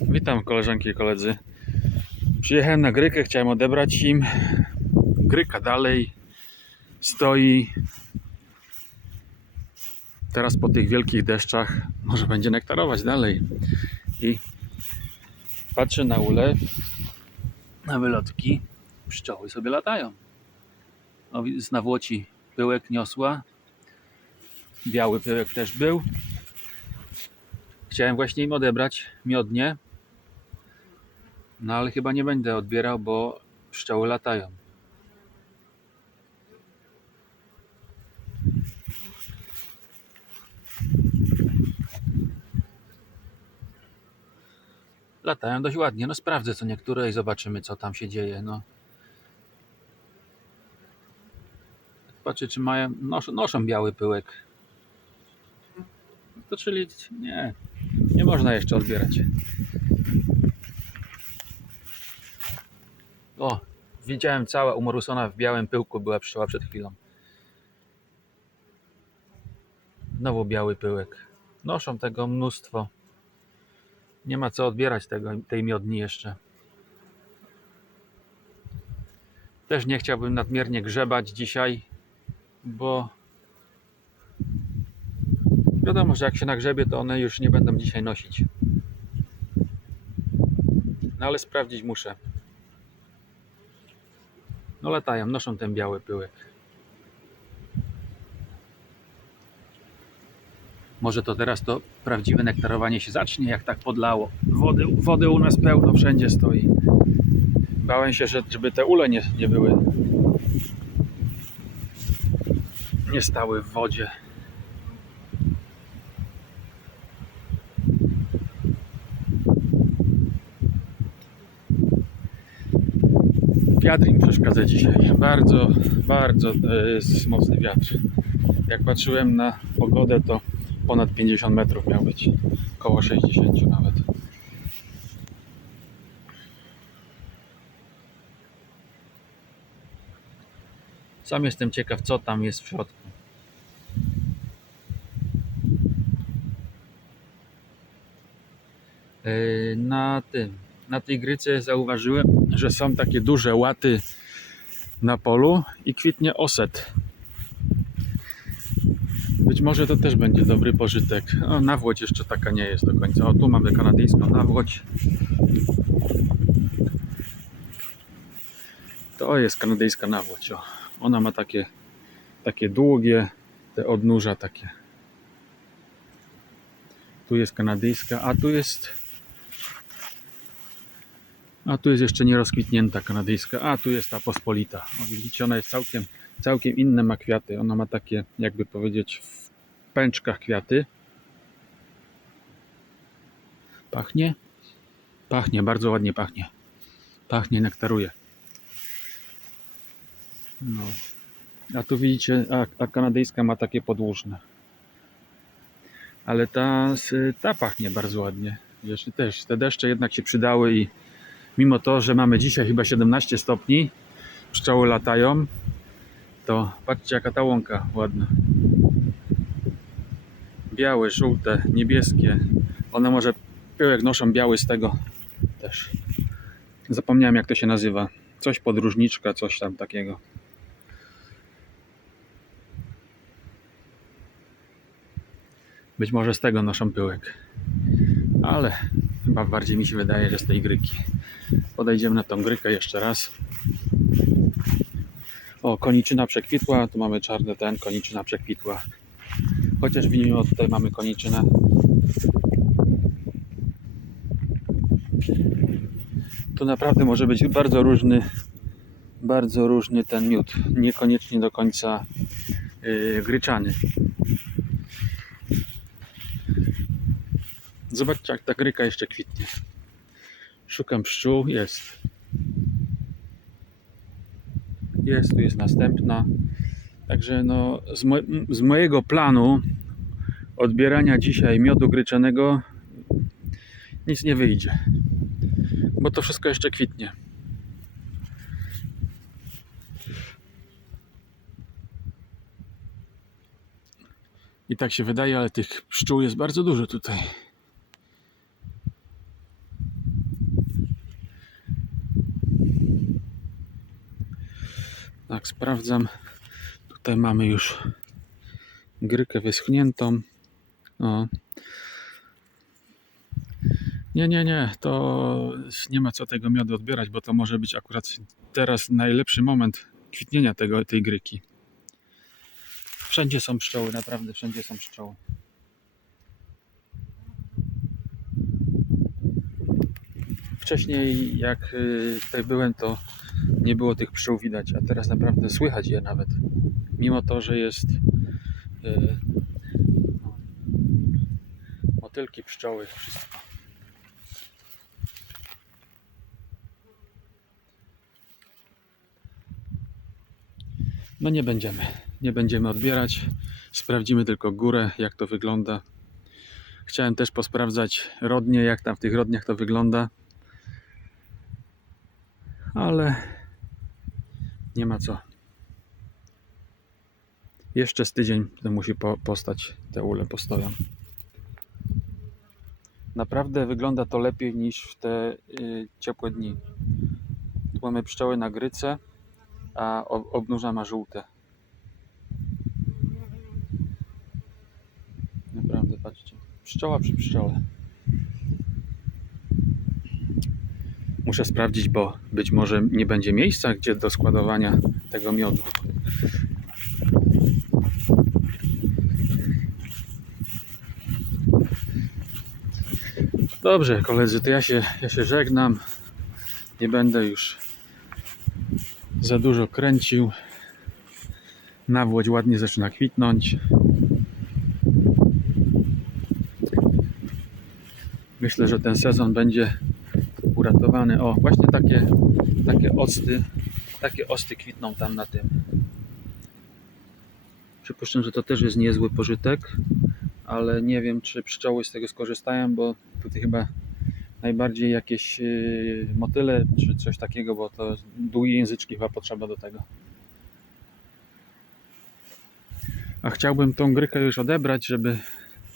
Witam koleżanki i koledzy. Przyjechałem na Grykę, chciałem odebrać im. Gryka dalej stoi. Teraz po tych wielkich deszczach może będzie nektarować dalej. I patrzę na ulew, na wylotki. Pszczoły sobie latają. O, z nawłoci pyłek niosła. Biały pyłek też był. Chciałem właśnie im odebrać miodnie, no ale chyba nie będę odbierał, bo pszczoły latają. Latają dość ładnie. No sprawdzę co niektóre i zobaczymy co tam się dzieje. No. Patrzę czy mają, noszą, noszą biały pyłek. To czyli nie, nie można jeszcze odbierać. O, widziałem cała umorusona w białym pyłku była pszczoła przed chwilą. Znowu biały pyłek. Noszą tego mnóstwo. Nie ma co odbierać tego, tej miodni jeszcze. Też nie chciałbym nadmiernie grzebać dzisiaj, bo Wiadomo, że jak się nagrzebie, to one już nie będą dzisiaj nosić. No ale sprawdzić muszę. No latają, noszą ten biały pyłek. Może to teraz to prawdziwe nektarowanie się zacznie, jak tak podlało. Wody, wody u nas pełno, wszędzie stoi. Bałem się, że, żeby te ule nie, nie były. Nie stały w wodzie. Wiatr im przeszkadza dzisiaj. Bardzo, bardzo e, jest mocny wiatr. Jak patrzyłem na pogodę, to ponad 50 metrów miał być. Koło 60 nawet. Sam jestem ciekaw, co tam jest w środku. E, Na tym, na tej gryce zauważyłem, że są takie duże łaty na polu i kwitnie oset. Być może to też będzie dobry pożytek. O, nawłoć jeszcze taka nie jest do końca. O, tu mamy kanadyjską nawłoć. To jest kanadyjska nawłoć. O. Ona ma takie, takie długie, te odnóża takie. Tu jest kanadyjska, a tu jest a tu jest jeszcze nierozkwitnięta kanadyjska, a tu jest ta pospolita. O, widzicie, ona jest całkiem, całkiem inne ma kwiaty. Ona ma takie, jakby powiedzieć, w pęczkach kwiaty. Pachnie? Pachnie, bardzo ładnie pachnie. Pachnie, nektaruje. No. A tu widzicie, a, a kanadyjska ma takie podłużne. Ale ta, ta pachnie bardzo ładnie. Jeszcze też, te deszcze jednak się przydały i mimo to, że mamy dzisiaj chyba 17 stopni, pszczoły latają, to patrzcie jaka ta łąka ładna. Białe, żółte, niebieskie. One może pyłek noszą biały z tego też. Zapomniałem jak to się nazywa. Coś podróżniczka, coś tam takiego. Być może z tego noszą pyłek. Ale chyba bardziej mi się wydaje, że z tej gryki. Podejdziemy na tą grykę jeszcze raz. O, koniczyna przekwitła, tu mamy czarny ten, koniczyna przekwitła. Chociaż mimo tutaj mamy koniczynę. Tu naprawdę może być bardzo różny, bardzo różny ten miód. Niekoniecznie do końca yy, gryczany. Zobaczcie, jak ta gryka jeszcze kwitnie. Szukam pszczół, jest. Jest, tu jest następna. Także no, z, mo z mojego planu odbierania dzisiaj miodu gryczanego nic nie wyjdzie. Bo to wszystko jeszcze kwitnie. I tak się wydaje, ale tych pszczół jest bardzo dużo tutaj. Tak, sprawdzam. Tutaj mamy już grykę wyschniętą. O. Nie, nie, nie, to nie ma co tego miodu odbierać, bo to może być akurat teraz najlepszy moment kwitnienia tego, tej gryki. Wszędzie są pszczoły, naprawdę wszędzie są pszczoły. Wcześniej jak y, tutaj byłem, to nie było tych pszczół widać, a teraz naprawdę słychać je nawet. Mimo to, że jest y, no, motylki, pszczoły, wszystko. No nie będziemy, nie będziemy odbierać. Sprawdzimy tylko górę, jak to wygląda. Chciałem też posprawdzać rodnie, jak tam w tych rodniach to wygląda. Ale nie ma co. Jeszcze z tydzień to musi po, postać, te ule postoją. Naprawdę wygląda to lepiej niż w te y, ciepłe dni. Tu mamy pszczoły na gryce, a ob- obnóża ma żółte. Naprawdę, patrzcie. Pszczoła przy pszczole. Muszę sprawdzić, bo być może nie będzie miejsca, gdzie do składowania tego miodu. Dobrze, koledzy, to ja się, ja się żegnam. Nie będę już za dużo kręcił. Nawłoć ładnie zaczyna kwitnąć. Myślę, że ten sezon będzie uratowany. O, właśnie takie, takie osty, takie osty kwitną tam na tym. Przypuszczam, że to też jest niezły pożytek, ale nie wiem, czy pszczoły z tego skorzystają, bo tutaj chyba najbardziej jakieś yy, motyle czy coś takiego, bo to długie języczki chyba potrzeba do tego. A chciałbym tą grykę już odebrać, żeby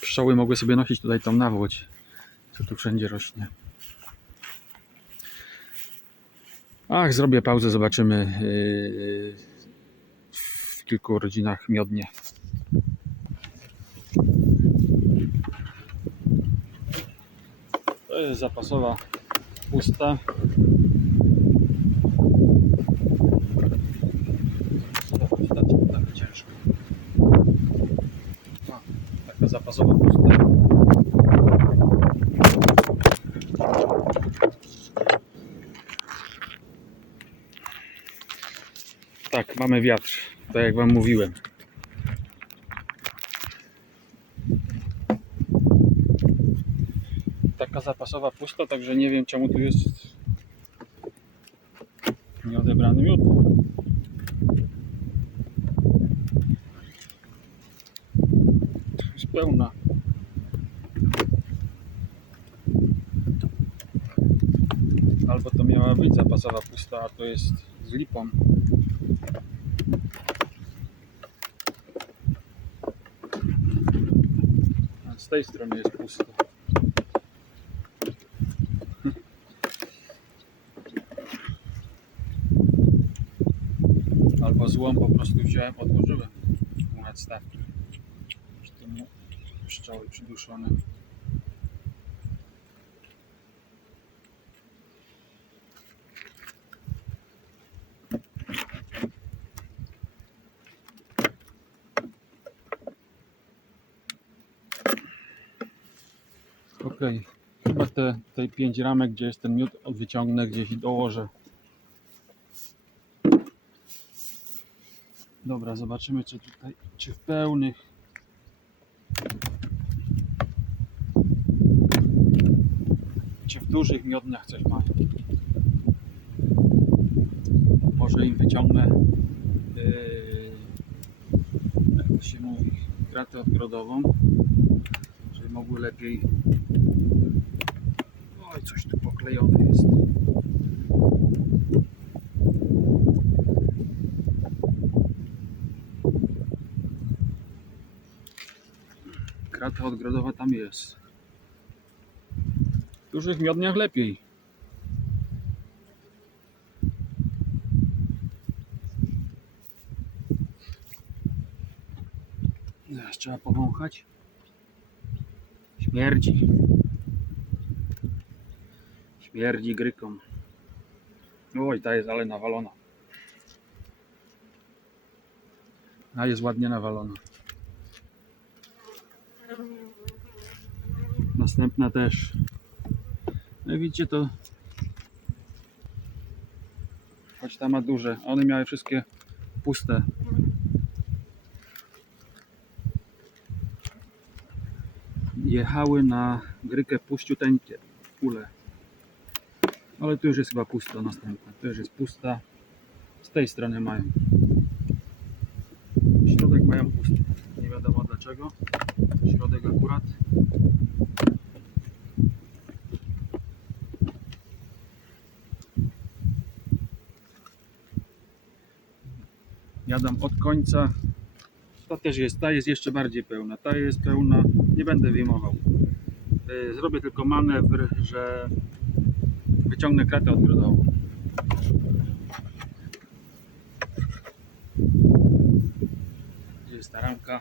pszczoły mogły sobie nosić tutaj tą nawłoć, co tu wszędzie rośnie. Ach, zrobię pauzę, zobaczymy yy, w kilku rodzinach miodnie. To jest zapasowa pusta. Wstać tak pusta. Tak, mamy wiatr, tak jak Wam mówiłem. Taka zapasowa pusta, także nie wiem czemu tu jest nieodebrany miód. Jest pełna. Albo to miała być zapasowa pusta, a to jest z lipą. A z tej strony jest pusto. Albo złom po prostu wziąłem, odłożyłem u nadstawki. Pszczoły przyduszone. Okej, chyba te, te pięć ramek, gdzie jest ten miód, wyciągnę gdzieś i dołożę. Dobra, zobaczymy, czy tutaj, czy w pełnych. Czy w dużych miodniach coś mają. Może im wyciągnę, yy, jak to się mówi, kratę odgrodową, żeby mogły lepiej coś tu poklejone jest. Krata odgrodowa tam jest. W dużych miodniach lepiej. Zaraz trzeba powąchać. Śmierdzi. Śmierdzi gryką. Oj, ta jest ale nawalona. A jest ładnie nawalona. Następna też. No i widzicie to. Choć ta ma duże. One miały wszystkie puste. Jechały na grykę puściuteńkie ule. Ale tu już jest chyba pusta następna. Tu już jest pusta. Z tej strony mają. Środek mają pusty. Nie wiadomo dlaczego. Środek akurat. Jadam od końca. Ta też jest, ta jest jeszcze bardziej pełna. Ta jest pełna. Nie będę wyjmował. Yy, Zrobię tylko manewr, że wyciągnę kratę odgrodową. Gdzie jest ta ramka?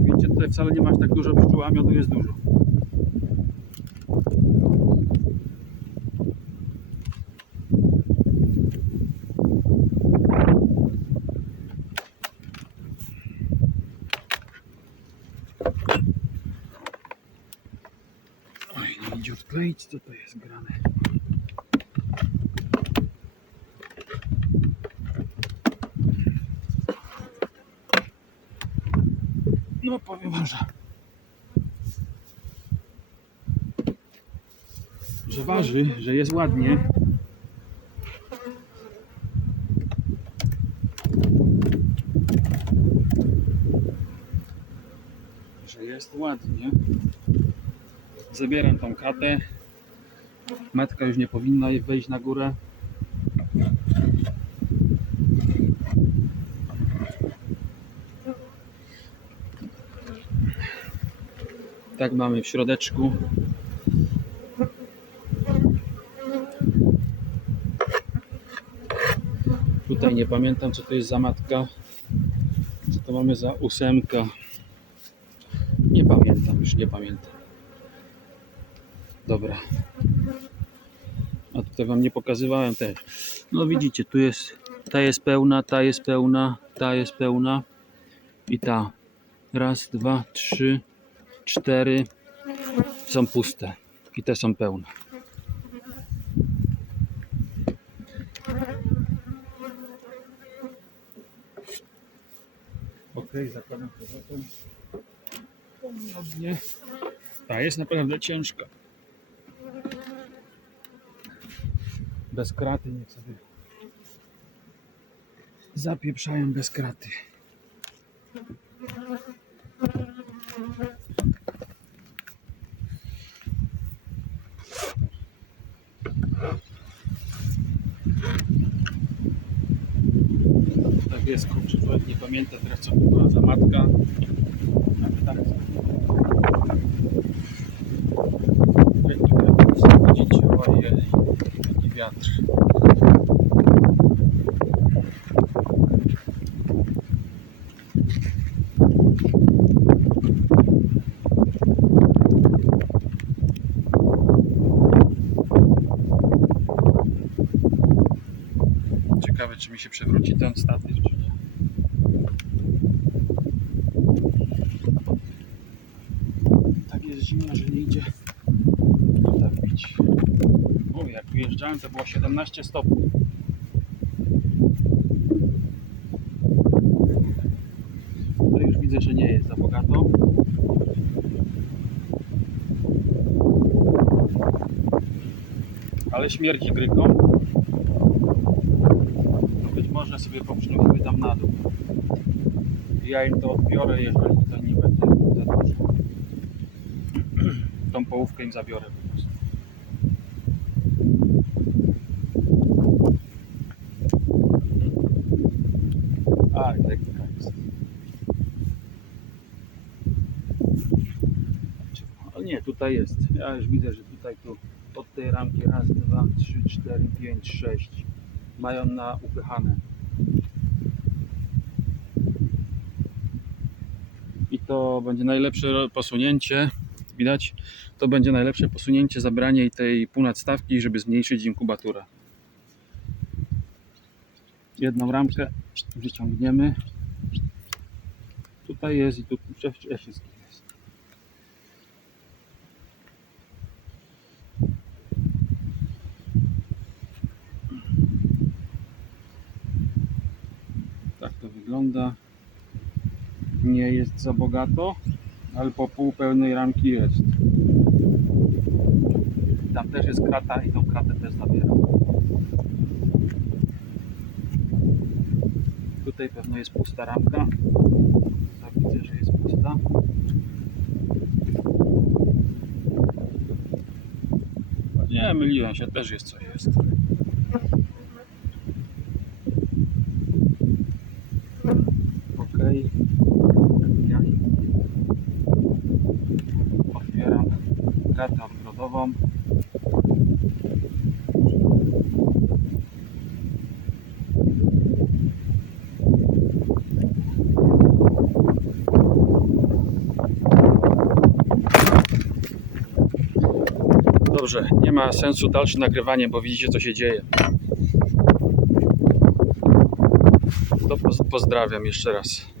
Widzicie, tutaj wcale nie masz tak dużo pszczół, a miodu jest dużo. Oj, nie odkleić, co to jest grane. No powiem wam, że... Że waży, że jest ładnie. Że jest ładnie. Zabieram tą katę. Matka już nie powinna wejść na górę. Tak mamy w środeczku. Tutaj nie pamiętam co to jest za matka. Co to mamy za ósemka. Nie pamiętam, już nie pamiętam. Dobra. Tutaj wam nie pokazywałem też. No widzicie, tu jest, ta jest pełna, ta jest pełna, ta jest pełna i ta. Raz, dwa, trzy, cztery są puste i te są pełne. Ok, zakładam powrotem. Ponownie. Ta jest naprawdę ciężka. Bez kraty niech sobie zapieprzają bez kraty. Tak jest, kurczę, nie pamięta teraz co była za matka. Ale tak. Jaki wiatr, widzicie, ojej, jaki wiatr. Ciekawe, czy mi się przewróci ten statyw, czy nie. Tak jest zimno, że nie idzie woda pić. O, jak wyjeżdżałem, to było 17 stopni. To już widzę, że nie jest za bogato. Ale śmierdzi gryką. Być może sobie poprzynosiły tam na dół. Ja im to odbiorę, jeżeli to nie będzie za dużo. Tą połówkę im zabiorę po prostu. A, lekka jest. Ale nie, tutaj jest. Ja już widzę, że tutaj tu od tej ramki raz, dwa, trzy, cztery, pięć, sześć mają na upychane. to będzie najlepsze posunięcie. Widać? To będzie najlepsze posunięcie, zabranie tej półnadstawki, żeby zmniejszyć inkubaturę. Jedną ramkę wyciągniemy. Tutaj jest i tu wszystkich Tak to wygląda. Nie jest za bogato, ale po pół pełnej ramki jest. Tam też jest krata i tą kratę też zabieram. Tutaj pewno jest pusta ramka. Tak widzę, że jest pusta. Nie, myliłem się, też jest co jest. Ja otwieram kratę odgrodową. Dobrze, nie ma sensu dalsze nagrywanie, bo widzicie co się dzieje. To poz- pozdrawiam jeszcze raz.